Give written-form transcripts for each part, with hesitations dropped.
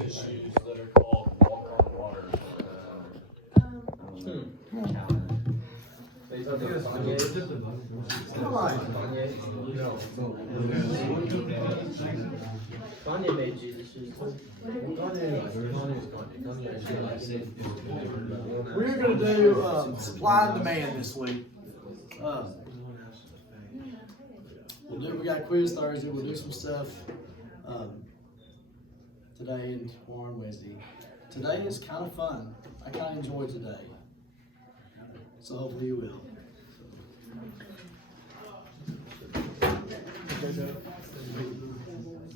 issues that are called walk on water. Kanye made Jesus shoes. We're going to do supply and demand this week. We got quiz Thursday. We'll do some stuff today and tomorrow and Wednesday. Today is kind of fun. I kind of enjoy today. So hopefully you will.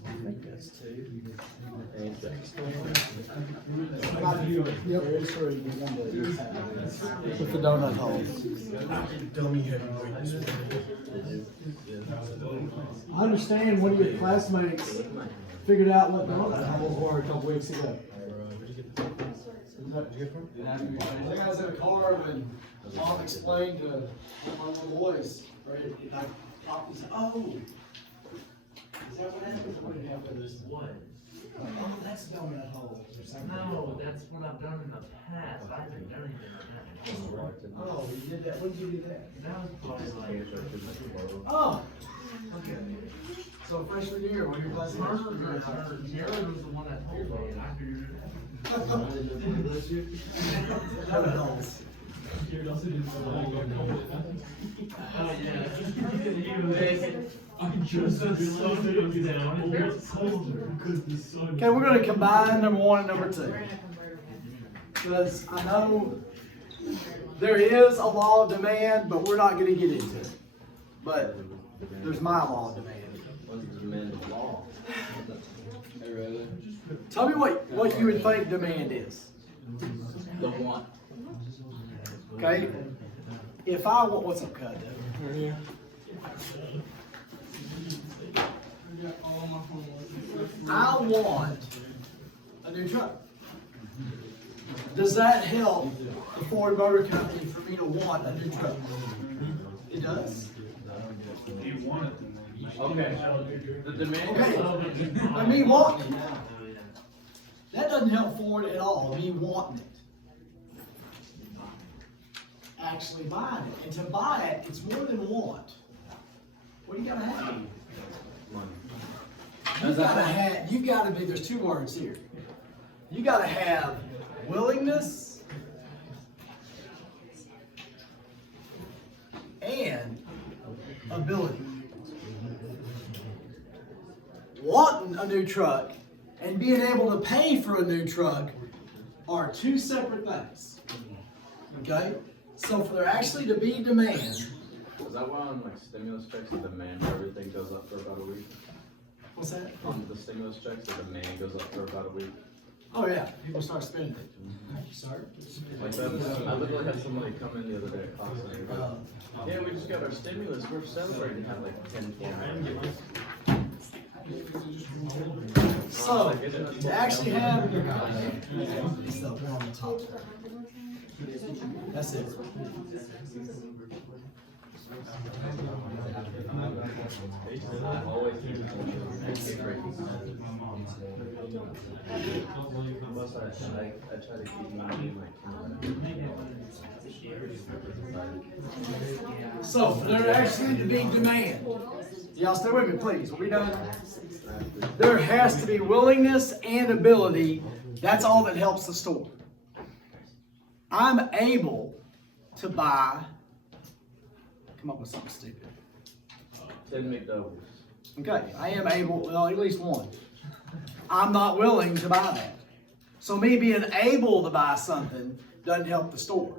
I think that's two. Yep, it's three. With the donut hole. I understand one of your classmates figured out what donut holes were a couple weeks ago. I was in a car and Mom explained to one of the boys, right? And I popped and said, "Oh, is that what happens when you have this?" What? Oh, that's donut holes or something. No, that's what I've done in the past. I haven't done anything like that. Oh, you did that. When did you do that? That was probably like Oh, okay. So freshman year, when you're class Jared was the one that told me, and I figured it out. donut holes. Oh yeah. Okay, we're going to combine number one and number two. Because I know there is a law of demand, but we're not going to get into it. But there's my law of demand. Tell me what you would think demand is. The want. Okay? If I want, what's up, Cud? I want a new truck. Does that help the Ford Motor Company for me to want a new truck? It does? Okay. The demand. Okay. But me wanting it. That doesn't help Ford at all, me wanting it. Actually buying it. And to buy it, it's more than want. What do you gotta have? You gotta be, there's two words here. You gotta have willingness and ability. Wanting a new truck and being able to pay for a new truck are two separate things. Okay? So for there actually to be demand. Is that why on like stimulus checks the demand for everything goes up for about a week? What's that? On the stimulus checks the demand goes up for about a week? Oh yeah, people start spending it. Thank you, sir. Like that, I literally had somebody come in the other day at class and they go, yeah, we just got our stimulus, we're celebrating, have like 10, 12 So, to actually have it's the one on the top. That's it. I try to keep money in my So, for there actually to be demand, y'all stay with me, please. Are we done? There has to be willingness and ability. That's all that helps the store. I'm able to buy. Come up with something stupid. 10 McDoubles. Okay, I am able, well, at least one. I'm not willing to buy that. So me being able to buy something doesn't help the store.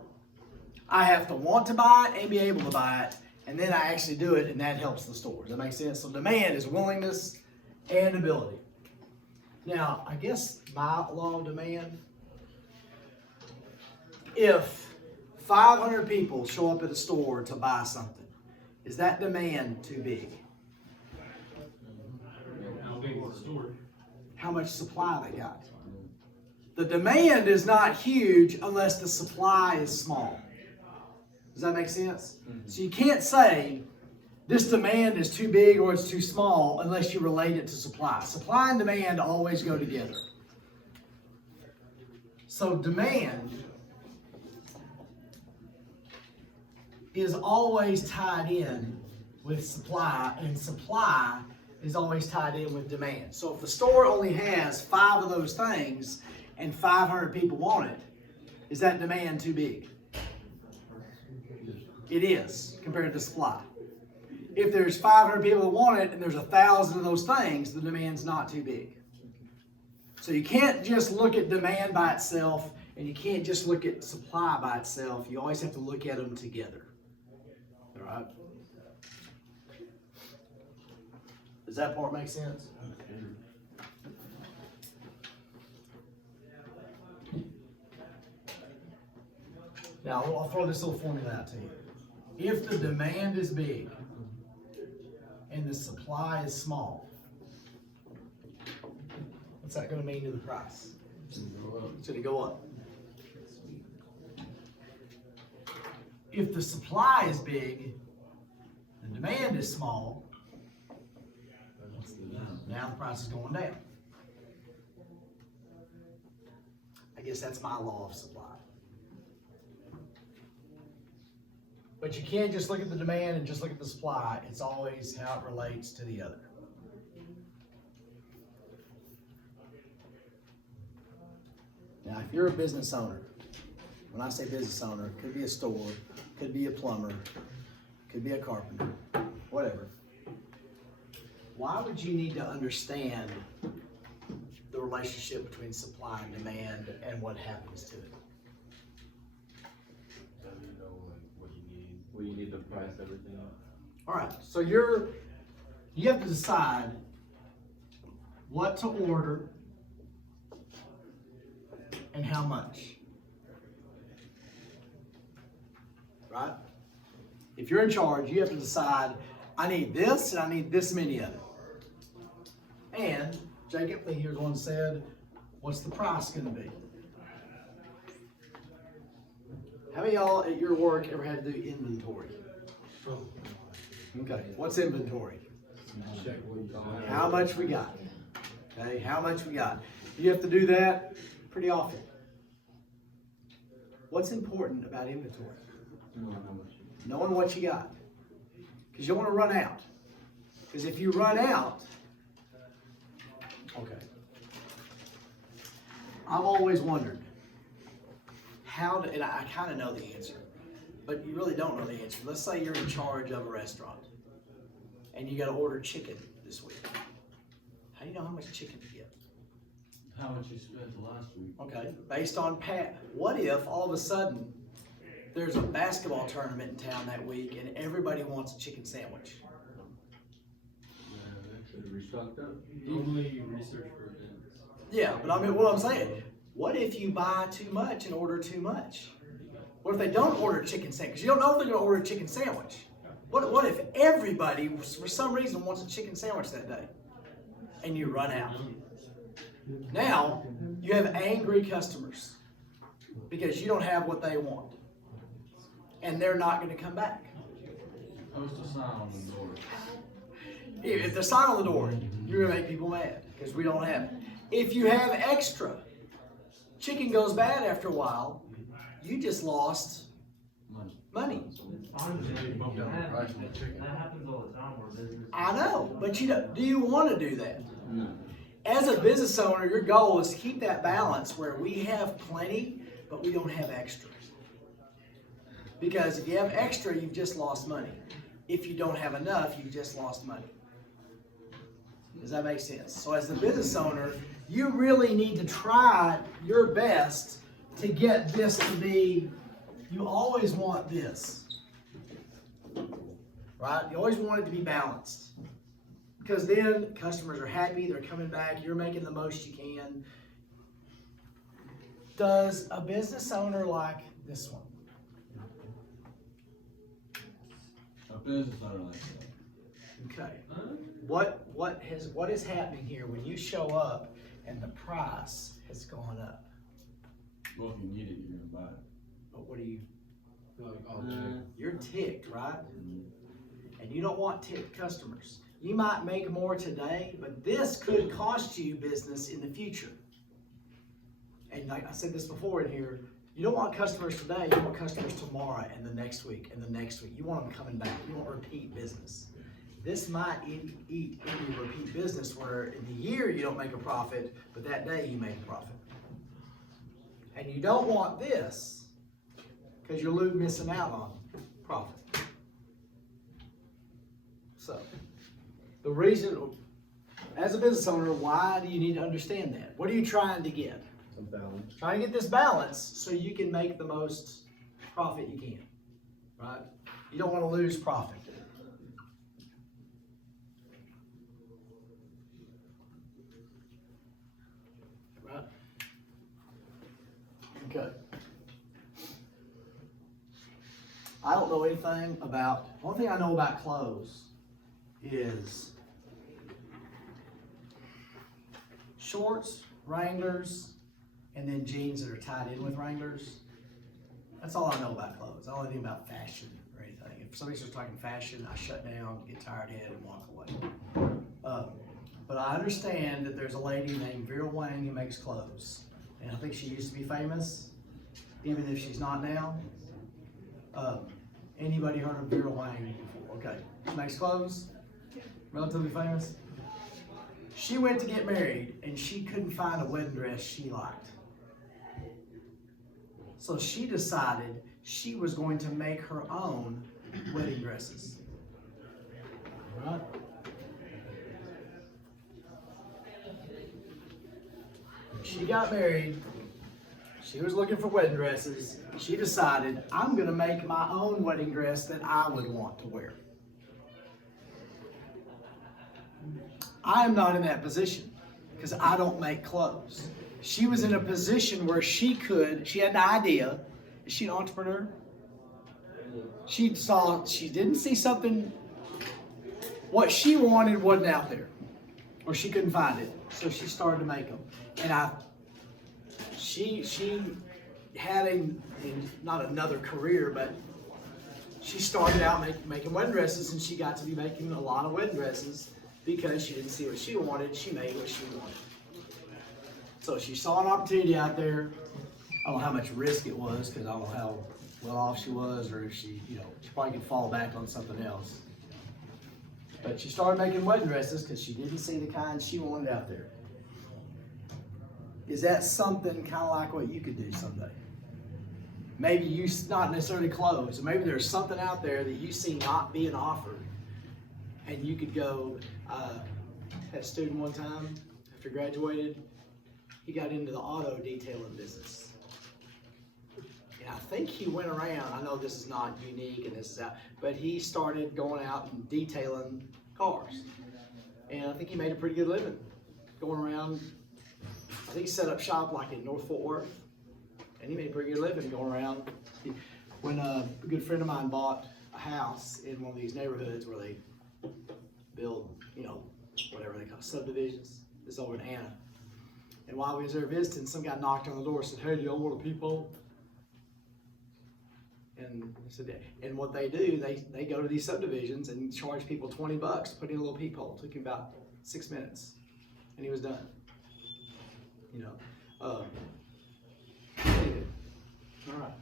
I have to want to buy it and be able to buy it, and then I actually do it, and that helps the store. Does that make sense? So demand is willingness and ability. Now, I guess my law of demand, if 500 people show up at a store to buy something, is that demand too big? How big is the store? How much supply they got? The demand is not huge unless the supply is small. Does that make sense? So you can't say this demand is too big or it's too small unless you relate it to supply. Supply and demand always go together. So demand is always tied in with supply, and supply is always tied in with demand. So if the store only has 5 of those things and 500 people want it, is that demand too big? It is, compared to supply. If there's 500 people that want it and there's 1,000 of those things, the demand's not too big. So you can't just look at demand by itself, and you can't just look at supply by itself. You always have to look at them together. All right? Does that part make sense? Now, I'll throw this little formula out to you. If the demand is big and the supply is small, what's that going to mean to the price? It's going to go up. If the supply is big and demand is small, now the price is going down. I guess that's my law of supply. But you can't just look at the demand and just look at the supply. It's always how it relates to the other. Now, if you're a business owner, when I say business owner, it could be a store, could be a plumber, could be a carpenter, whatever. Why would you need to understand the relationship between supply and demand and what happens to it? Well, you need to price everything up. All right, so you have to decide what to order and how much. Right? If you're in charge, you have to decide, I need this and I need this many of it. And Jacob, here's one said, what's the price going to be? How many of y'all at your work ever had to do inventory? Okay, what's inventory? How much we got? Okay, how much we got? You have to do that pretty often. What's important about inventory? Knowing what you got. Because you don't want to run out. Because if you run out, okay. I've always wondered, and I kind of know the answer, but you really don't know the answer. Let's say you're in charge of a restaurant and you got to order chicken this week. How do you know how much chicken to get? How much you spent last week? Okay, based on what if all of a sudden there's a basketball tournament in town that week and everybody wants a chicken sandwich? Should we restocked up? Normally you research for events. Yeah, but I mean, what I'm saying, what if you buy too much and order too much? What if they don't order a chicken sandwich? You don't know if they're going to order a chicken sandwich. What if everybody, for some reason, wants a chicken sandwich that day? And you run out. Now, you have angry customers because you don't have what they want. And they're not going to come back. Post a sign on the door. If there's a sign on the door, you're going to make people mad because we don't have it. If you have extra, chicken goes bad after a while, you just lost money. That happens all the time where business. I know, but do you want to do that? No. As a business owner, your goal is to keep that balance where we have plenty, but we don't have extra. Because if you have extra, you've just lost money. If you don't have enough, you've just lost money. Does that make sense? So as the business owner, you really need to try your best to get this to be, you always want this. Right? You always want it to be balanced. Because then customers are happy, they're coming back, you're making the most you can. Does a business owner like this one? A business owner like that. Okay. What is happening here when you show up and the price has gone up? Well, if you need it, you're gonna buy it. But what do you? You're ticked, right? And you don't want ticked customers. You might make more today, but this could cost you business in the future. And and I said this before in here, you don't want customers today, you want customers tomorrow and the next week and the next week. You want them coming back. You want repeat business. This might eat any repeat business where in the year you don't make a profit, but that day you make a profit. And you don't want this because you're missing out on profit. So, the reason, as a business owner, why do you need to understand that? What are you trying to get? Some balance. Trying to get this balance so you can make the most profit you can, right? You don't want to lose profit. Right? Okay. I don't know anything about, one thing I know about clothes is shorts, Wranglers, and then jeans that are tied in with Wranglers. That's all I know about clothes. I don't know anything about fashion or anything. If somebody starts talking fashion, I shut down, get tired head, and walk away. But I understand that there's a lady named Vera Wang who makes clothes. And I think she used to be famous, even if she's not now. Anybody heard of Vera Wang before? Okay. She makes clothes, relatively famous. She went to get married and she couldn't find a wedding dress she liked. So she decided she was going to make her own wedding dresses. All right? She got married. She was looking for wedding dresses. She decided, I'm going to make my own wedding dress that I would want to wear. I am not in that position because I don't make clothes. She was in a position where she had an idea. Is she an entrepreneur? She didn't see something, what she wanted wasn't out there, or she couldn't find it. So she started to make them. And she had not another career, but she started out making wedding dresses, and she got to be making a lot of wedding dresses because she didn't see what she wanted. She made what she wanted. So she saw an opportunity out there. I don't know how much risk it was because I don't know how well off she was, or if she probably could fall back on something else. But she started making wedding dresses because she didn't see the kind she wanted out there. Is that something kind of like what you could do someday? Maybe you, not necessarily clothes, maybe there's something out there that you see not being offered, and you could go. Had a student one time after graduated, he got into the auto detailing business. And I think he went around, I know this is not unique and this is out, but he started going out and detailing cars. And I think he made a pretty good living going around. I think he set up shop like in North Fort Worth, and he made a pretty good living going around. When a good friend of mine bought a house in one of these neighborhoods where they build, whatever they call subdivisions, it's over in Anna. And while we was there visiting, some guy knocked on the door and said, "Hey, do y'all want a peephole?" And he said, and what they do, they go to these subdivisions and charge people $20 to put in a little peephole. It took him about 6 minutes, and he was done. Anyway. All right.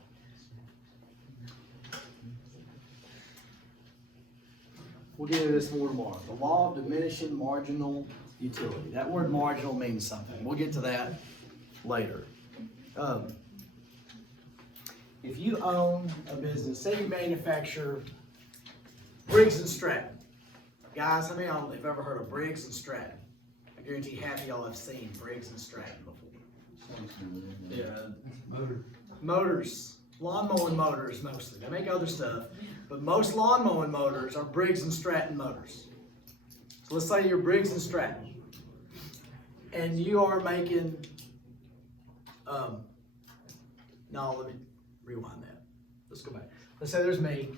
We'll get into this more tomorrow. The law of diminishing marginal utility. That word marginal means something. We'll get to that later. If you own a business, say you manufacture Briggs and Stratton. Guys, how many of y'all have ever heard of Briggs and Stratton? I guarantee half of y'all have seen Briggs and Stratton before. Yeah. Motors, lawn mowing motors mostly. They make other stuff, but most lawn mowing motors are Briggs and Stratton motors. So let's say you're Briggs and Stratton, and you are making. No, let me rewind that. Let's go back. Let's say there's me.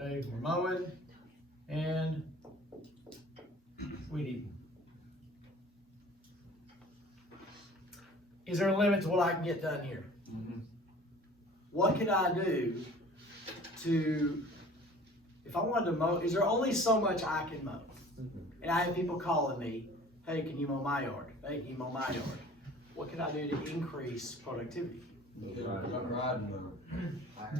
Okay, we're mowing and weed eating. Is there a limit to what I can get done here? Mm-hmm. what could I do to, if I wanted to mow, is there only so much I can mow? And I have people calling me, hey, can you mow my yard? Hey, can you mow my yard? What can I do to increase productivity? Riding mower.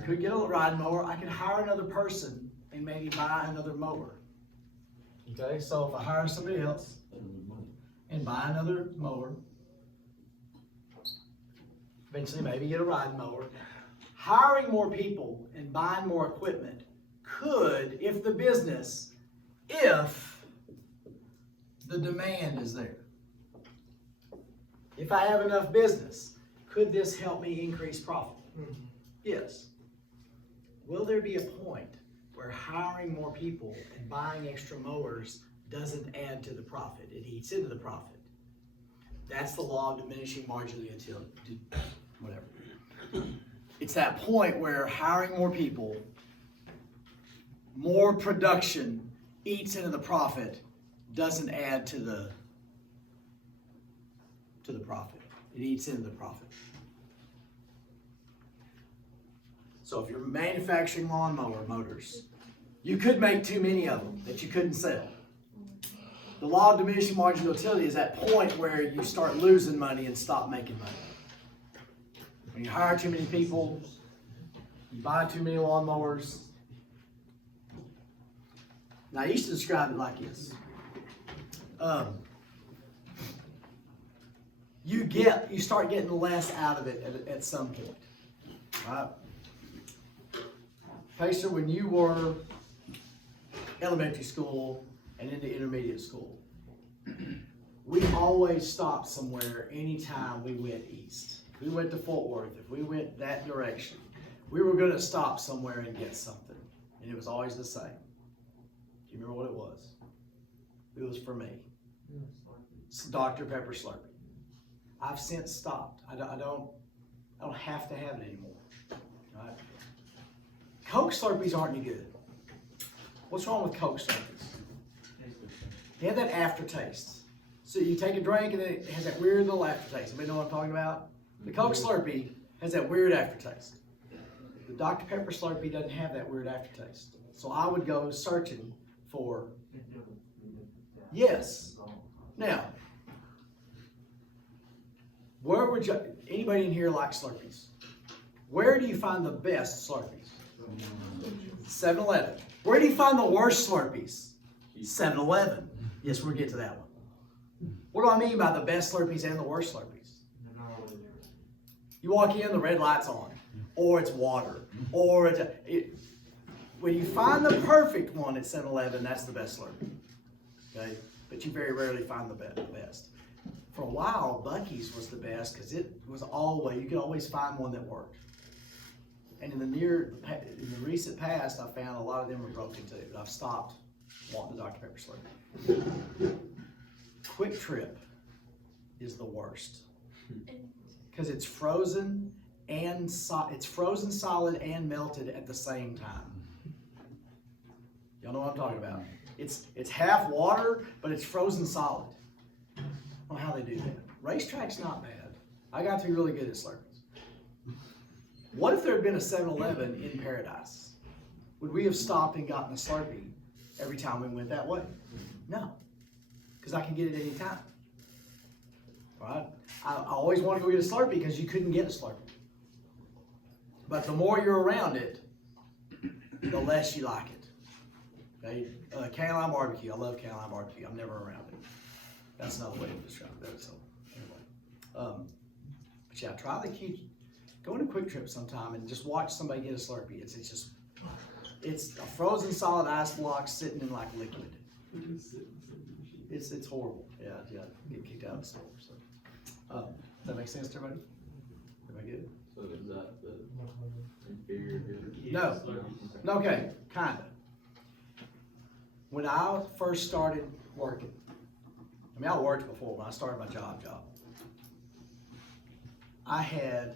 Could get a riding mower. I could hire another person and maybe buy another mower. Okay, so if I hire somebody else and buy another mower, eventually maybe get a riding mower. Hiring more people and buying more equipment could, if the demand is there. If I have enough business, could this help me increase profit? Yes. Will there be a point where hiring more people and buying extra mowers doesn't add to the profit? It eats into the profit. That's the law of diminishing marginal utility, whatever. It's that point where hiring more people, more production eats into the profit, doesn't add to the profit. It eats into the profit. So if you're manufacturing lawnmower motors, you could make too many of them that you couldn't sell. The law of diminishing marginal utility is that point where you start losing money and stop making money. When you hire too many people, you buy too many lawnmowers. Now I used to describe it like this. You start getting less out of it at some point. Right? Pacer, when you were elementary school and into intermediate school, we always stopped somewhere anytime we went east. If we went to Fort Worth, if we went that direction, we were going to stop somewhere and get something. And it was always the same. Do you remember what it was? It was for me. It's Dr. Pepper Slurpee. I've since stopped. I don't have to have it anymore. Right? Coke Slurpees aren't any good. What's wrong with Coke Slurpees? They have that aftertaste. So you take a drink and then it has that weird little aftertaste. Anybody know what I'm talking about? The Coke Slurpee has that weird aftertaste. The Dr. Pepper Slurpee doesn't have that weird aftertaste. So I would go searching for, yes. Now, where would you, anybody in here like Slurpees? Where do you find the best Slurpees? 7-Eleven. Where do you find the worst Slurpees? 7-Eleven. Yes, we'll get to that one. What do I mean by the best Slurpees and the worst Slurpees? You walk in, the red light's on, or it's water, or when you find the perfect one at 7-Eleven, that's the best Slurpee. Okay, but you very rarely find the best. For a while, Buc-ee's was the best because it was you could always find one that worked. And in the recent past, I found a lot of them were broken too. But I've stopped wanting the Dr. Pepper Slurpee. Quick Trip is the worst because it's frozen and solid and melted at the same time. Y'all know what I'm talking about. It's half water, but it's frozen solid. I don't know how they do that. Racetrack's not bad. I got to be really good at Slurpees. What if there had been a 7-Eleven in Paradise? Would we have stopped and gotten a Slurpee every time we went that way? No, because I can get it any time. Right? I always wanted to go get a Slurpee because you couldn't get a Slurpee. But the more you're around it, the less you like it. Okay? Carolina barbecue. I love Carolina barbecue. I'm never around it. That's another way to describe it. So anyway, but yeah, try the cute. Go into Quick Trip sometime and just watch somebody get a Slurpee. It's a frozen solid ice block sitting in like liquid. It's horrible. Yeah. Get kicked out of the store. So, does that make sense to everybody? Everybody good? So is that the inferior good? No. Okay, kinda. When I first started working, I worked before when I started my job. I had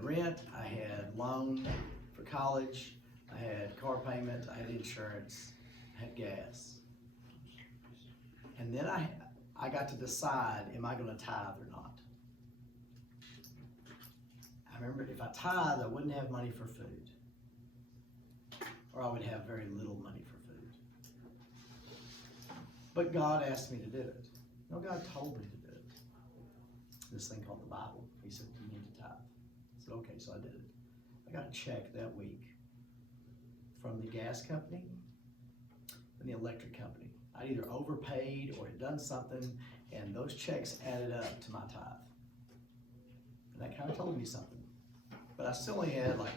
rent, I had loan for college, I had car payment, I had insurance, I had gas. And then I got to decide, am I going to tithe or not? remember if I tithe, I wouldn't have money for food. Or I would have very little money for food. But God asked me to do it. No, God told me to do it. This thing called the Bible. He said, you need to tithe. I said, okay, so I did it. I got a check that week from the gas company and the electric company. I either overpaid or had done something, and those checks added up to my tithe. And that kind of told me something. But I still only had like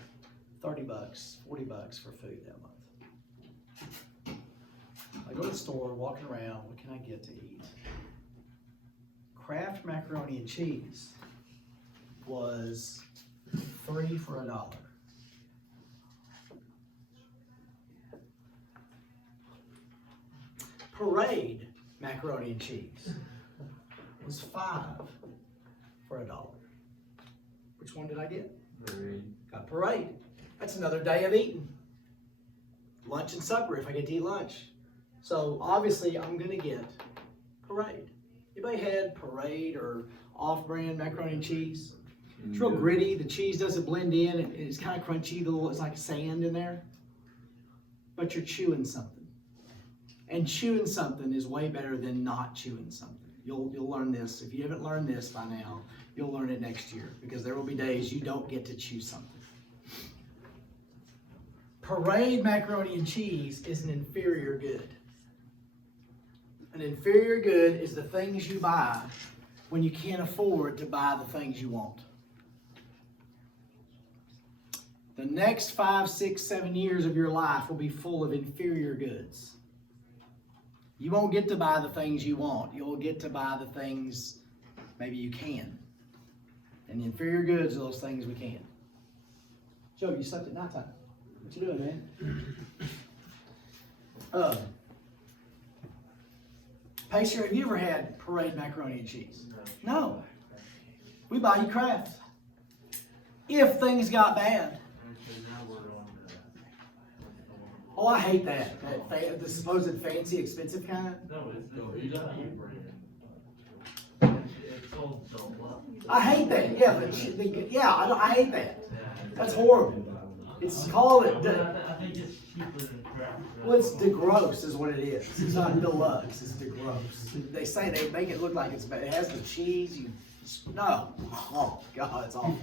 $30, $40 for food that month. I go to the store, walking around, what can I get to eat? Kraft macaroni and cheese was 3 for $1. Parade macaroni and cheese was 5 for $1. Which one did I get? Got Parade. That's another day of eating. Lunch and supper if I get to eat lunch. So obviously I'm gonna get Parade. Anybody had Parade or off-brand macaroni and cheese? It's real gritty. The cheese doesn't blend in. It's kind of crunchy. It's like sand in there. But you're chewing something. And chewing something is way better than not chewing something. You'll learn this. If you haven't learned this by now, you'll learn it next year, because there will be days you don't get to chew something. Parade macaroni and cheese is an inferior good. An inferior good is the things you buy when you can't afford to buy the things you want. The next 5, 6, 7 years of your life will be full of inferior goods. You won't get to buy the things you want. You'll get to buy the things maybe you can. And the inferior goods are those things we can. Joe, you slept at nighttime. What you doing, man? Pacer, have you ever had Parade macaroni and cheese? No. We buy you Kraft. If things got bad. Oh, I hate that. The supposed fancy, expensive kind. No, it's sold so well. I hate that. Yeah, I hate that. That's horrible. It's called it. I think it's cheaper than Kraft. Well, it's DeGrosse is what it is. It's not deluxe. It's DeGrosse. They say they make it look like it's bad. It has the cheese. No. Oh God, it's awful.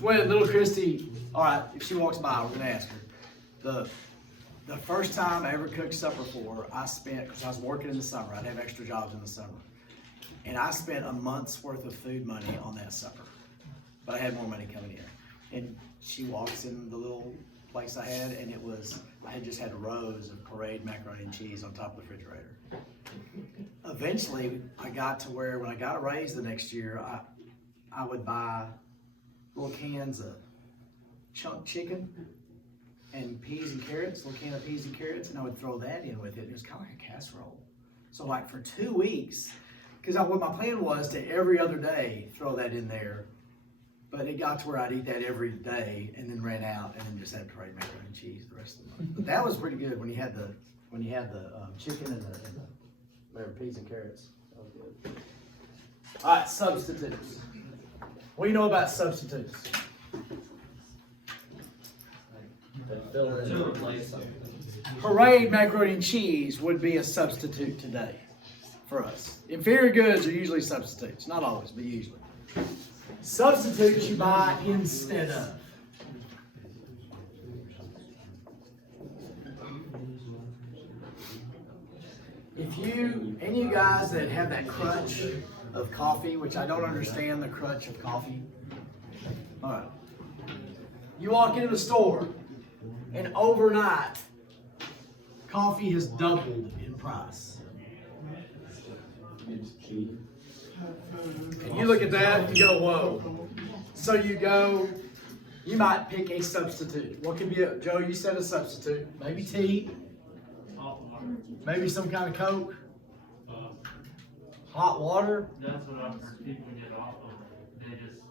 When little Christy, all right, if she walks by, we're gonna ask her. The first time I ever cooked supper for her, I spent, because I was working in the summer. I'd have extra jobs in the summer, and I spent a month's worth of food money on that supper. But I had more money coming in. And she walks in the little place I had, and I had just had rows of Parade macaroni and cheese on top of the refrigerator. Eventually, I got to where when I got a raise the next year, I would buy little cans of chunk chicken and peas and carrots, little can of peas and carrots, and I would throw that in with it. It was kind of like a casserole. So like for 2 weeks, because what my plan was to every other day throw that in there. But it got to where I'd eat that every day and then ran out and then just had Parade macaroni and cheese the rest of the month. But that was pretty good when you had the chicken and the peas and carrots. That was good. All right, substitutes. What do you know about substitutes? Parade macaroni and cheese would be a substitute today for us. Inferior goods are usually substitutes, not always, but usually. Substitutes you buy instead of. If any of you guys that have that crutch of coffee, which I don't understand the crutch of coffee. All right. You walk into the store and overnight, coffee has doubled in price. And you look at that and you go, whoa. So you might pick a substitute. What could be Joe, you said a substitute. Maybe tea. Maybe some kind of Coke. Hot water. That's what I've heard people get off of. They just.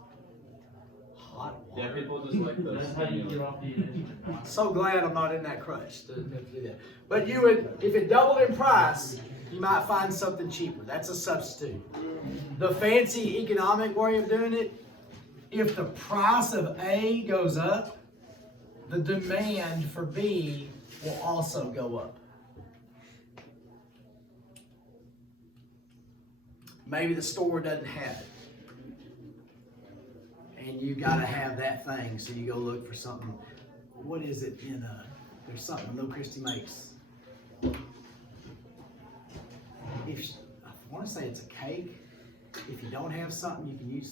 Hot water. Yeah, people just like those. That's how you get off the addiction. So glad I'm not in that crutch to do that. But you would, if it doubled in price, You might find something cheaper. That's a substitute. The fancy economic way of doing it, if the price of A goes up, the demand for B will also go up. Maybe the store doesn't have it. And you gotta have that thing, so you go look for something. What is it in there's something Little Christy makes. I want to say it's a cake. If you don't have something, you can use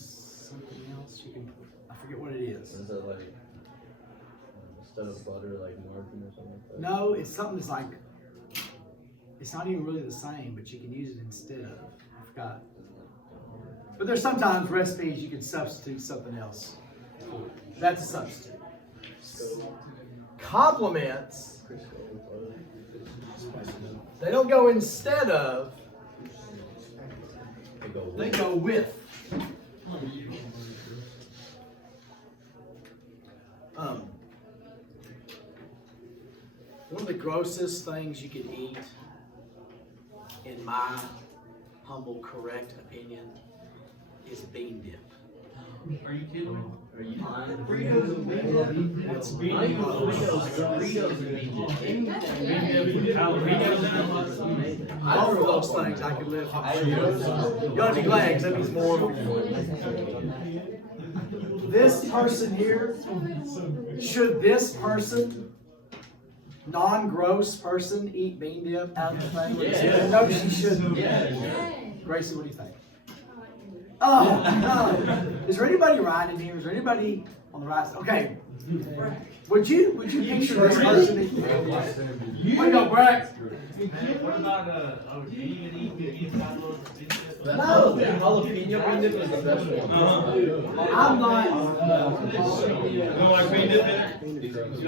something else. I forget what it is. Is it like instead of butter, like margarine or something like that? No, it's something that's like, it's not even really the same, but you can use it instead of. I forgot. But there's sometimes recipes you can substitute something else. That's a substitute. Complements, they don't go instead of, they go with. One of the grossest things you can eat, in my humble, correct opinion, is bean dip. Are you kidding me? Are you lying? That's all of those things I could live for. You ought to be glad, because that means more. This person here, should this person, non-gross person, eat bean dip out of the thing? Yeah. No, she shouldn't. Gracie, what do you think? Oh, no. Is there anybody right in here? Is there anybody on the right side? Okay. Would you picture this person? Way to go, Brad. What about vegan No. Jalapeno bean dip is the best one. I'm not.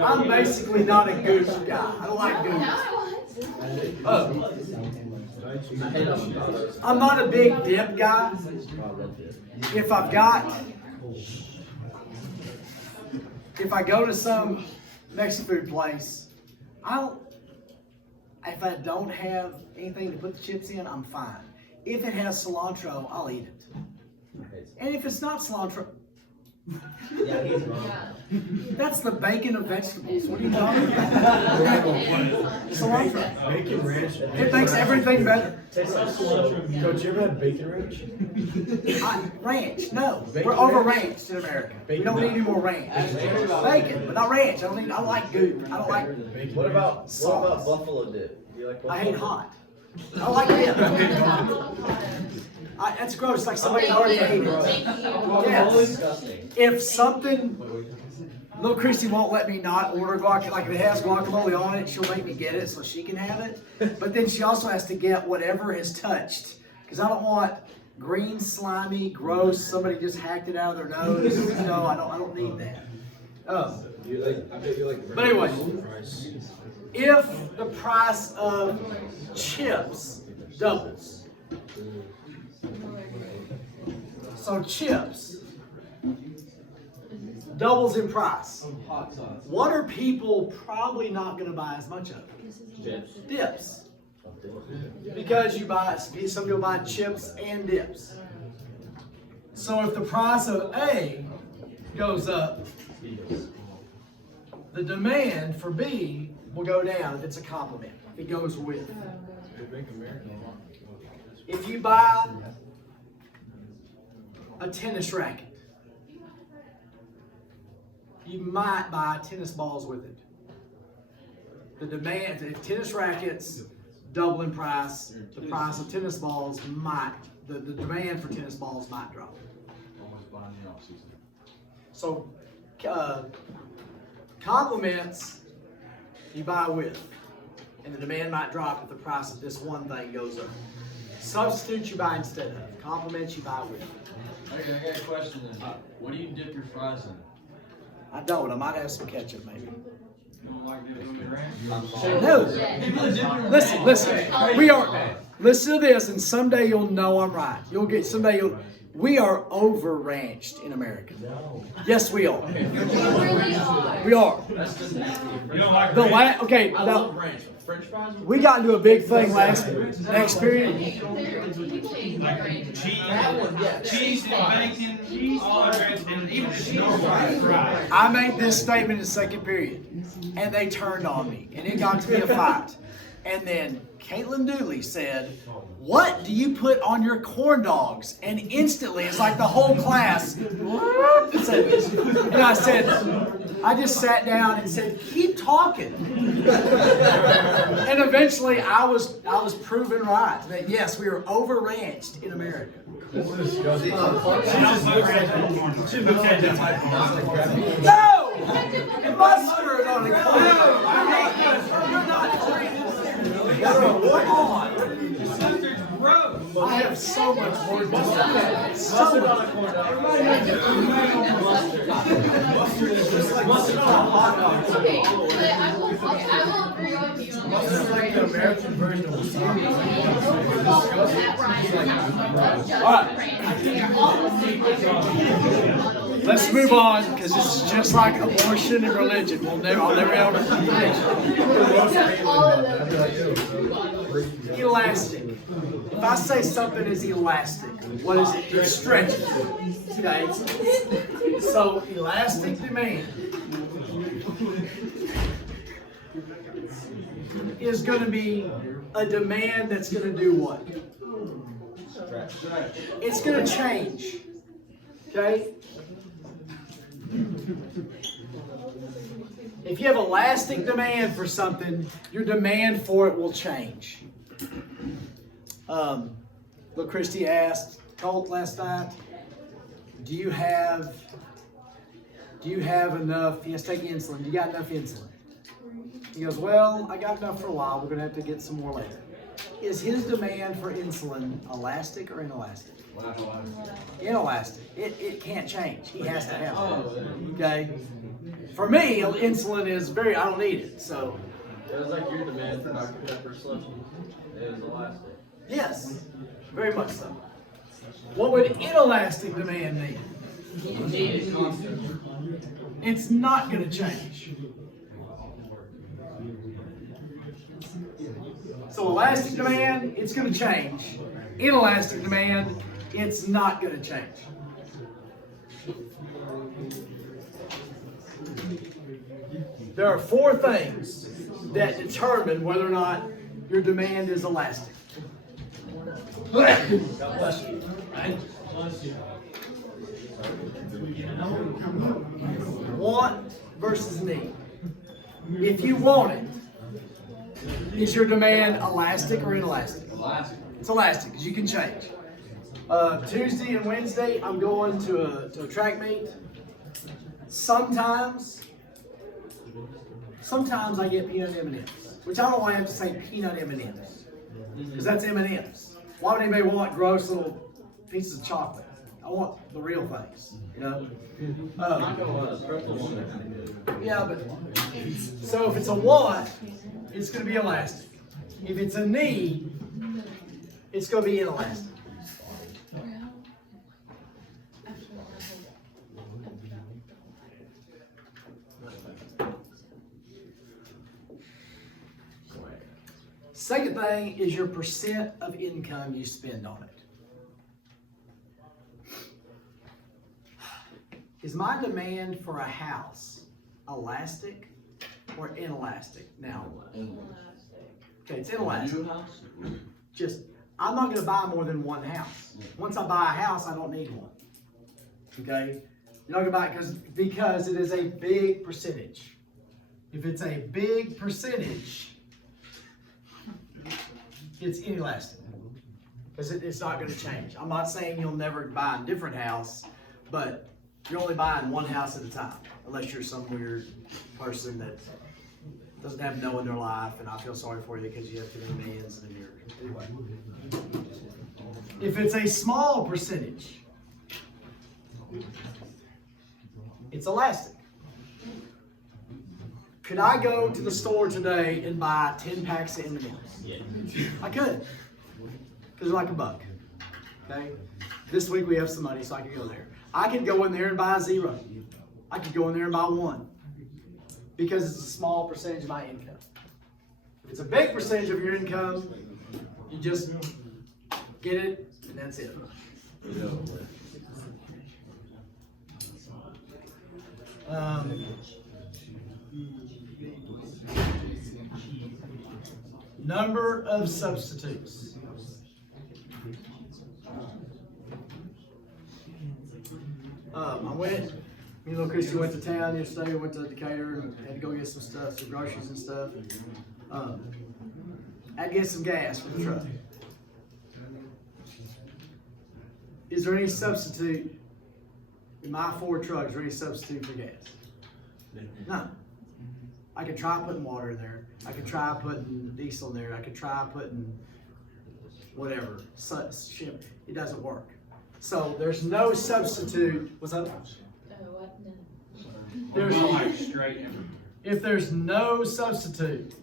I'm basically not a goose guy. I don't like goose. Oh. I hate avocados. I'm not a big dip guy. If I go to some Mexican food place, if I don't have anything to put the chips in, I'm fine. If it has cilantro, I'll eat it. And if it's not cilantro, that's the bacon of vegetables. What are you talking about? Cilantro. Bacon ranch. It makes everything better. Coach, you ever had bacon ranch? Ranch, no. We're over ranched in America. We don't need any more ranch. Bacon, but not ranch. I don't like goop. I don't like. What about buffalo dip? Do you like buffalo I hate dip? hot. I don't like it. That's gross. Like somebody already ate it. Yes. Disgusting. If something, Little Christy won't let me not order guacamole. Like if it has guacamole on it, she'll make me get it so she can have it. But then she also has to get whatever is touched, because I don't want green, slimy, gross. Somebody just hacked it out of their nose. No, I don't need that. But anyway, if the price of chips doubles, so chips doubles in price, what are people probably not going to buy as much of? Dips. Because some people buy chips and dips. So if the price of A goes up, the demand for B will go down if it's a complement. If it goes with. If you buy a tennis racket, you might buy tennis balls with it. The demand, if tennis rackets double in price, the price of tennis balls the demand for tennis balls might drop. Almost buying the off season. So, complements you buy with, and the demand might drop if the price of this one thing goes up. Substitutes you buy instead of. Complements you buy with. Okay, I got a question then. What do you dip your fries in? I don't. I might have some ketchup maybe. You don't like dipping in ranch? No. Listen. We are. Listen to this, and someday you'll know I'm right. We are over ranched in America. Yes, we are. You really are. We are. That's just nasty. You don't like The ranch? okay. I Now, love ranch. French fries. we got into a big thing next period. Like cheese, That one, yeah. cheese and bacon, all that, and even just normal fries. I made this statement in the second period, and they turned on me, and it got to be a fight. And then Caitlin Dooley said, "What do you put on your corn dogs?" And instantly, it's like the whole class. What? And I said, I just sat down and said, "Keep talking." And eventually, I was proven right that yes, we are over ranched in America. This is disgusting. No! Mustard on the corn. You're not Come on. I have so much more to say. So much. Mustard on a hot dog. Okay, but I will agree with you on Mustard is like the American version of wasabi. Let's move on, because this is just like abortion and religion. I'll never be able to. Elastic. If I say something is elastic, what is it? It stretches. Okay. So elastic demand is going to be a demand that's going to do what? It's going to change. Okay? If you have elastic demand for something, your demand for it will change. Look, Christy asked Colt last night, do you have enough? He has to take insulin. Do you got enough insulin? He goes, well, I got enough for a while. We're going to have to get some more later. Is his demand for insulin elastic or inelastic? Inelastic. It can't change. He has to have it. Okay? For me, insulin is I don't need it. So. It was like your demand for Dr. Pepper slushy. It was elastic. Yes, very much so. What would inelastic demand mean? It's not going to change. So elastic demand, it's going to change. Inelastic demand, it's not going to change. There are 4 things that determine whether or not your demand is elastic. Want versus need. If you want it, is your demand elastic or inelastic? Elastic. It's elastic because you can change. Tuesday and Wednesday, I'm going to a track meet. Sometimes I get peanut M&Ms, which I don't want to have to say peanut M&Ms because that's M&Ms. Why would anybody want gross little pieces of chocolate? I want the real things, you know. Yeah, but so if it's a want, it's going to be elastic. If it's a need, it's going to be inelastic. Second thing is your percent of income you spend on it. Is my demand for a house elastic or inelastic? Now, okay, it's inelastic. Just, I'm not going to buy more than one house. Once I buy a house, I don't need one. Okay? You're not going to buy it because it is a big percentage. If it's a big percentage, it's inelastic because it's not going to change. I'm not saying you'll never buy a different house, but you're only buying one house at a time, unless you're some weird person that doesn't have no in their life, and I feel sorry for you because you have too many millions and you're anyway. If it's a small percentage, it's elastic. Could I go to the store today and buy 10 packs of M&Ms? Yeah. I could, because they're like $1. Okay. This week we have some money, so I can go there. I could go in there and buy 0. I could go in there and buy 1. Because it's a small percentage of my income. If it's a big percentage of your income, you just get it, and that's it. Number of substitutes. Me and little Christy went to town yesterday. We went to Decatur and had to go get some stuff, some groceries and stuff. I had to get some gas for the truck. Is there any substitute in my Ford truck? Is there any substitute for gas? No. I could try putting water in there. I could try putting diesel in there. I could try putting whatever. It doesn't work. So there's no substitute. What's that? What? No. There's, Straight. if there's no substitute,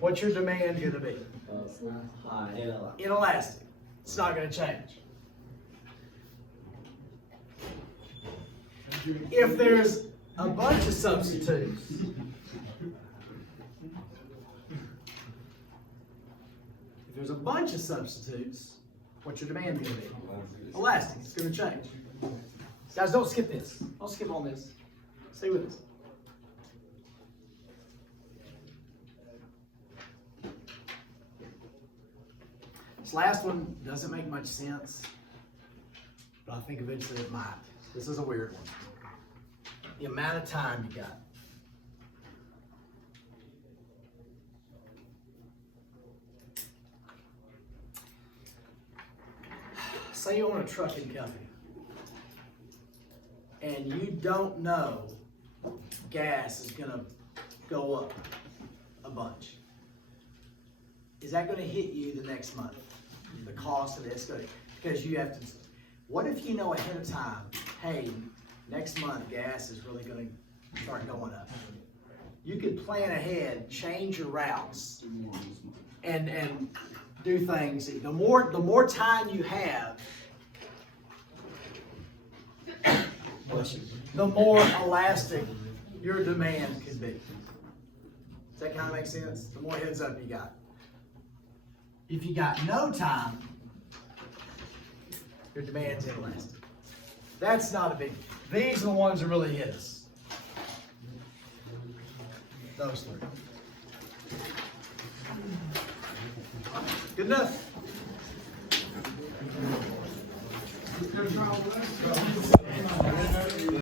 what's your demand going to be? High. Inelastic. It's not going to change. If there's a bunch of substitutes, what's your demand going to be? Elastic. It's going to change. Guys, don't skip this. Don't skip on this. Stay with us. This last one doesn't make much sense, but I think eventually it might. This is a weird one. The amount of time you got. Say you own a trucking company and you don't know gas is gonna go up a bunch. Is that gonna hit you the next month? The cost of it escalating? Because you have to, what if you know ahead of time, hey, next month gas is really gonna start going up? You could plan ahead, change your routes, and do things. The more time you have, the more elastic your demand can be. Does that kind of make sense? The more heads up you got. If you got no time, your demand's inelastic. That's not a big. These are the ones that really hit us. Those three. Good enough.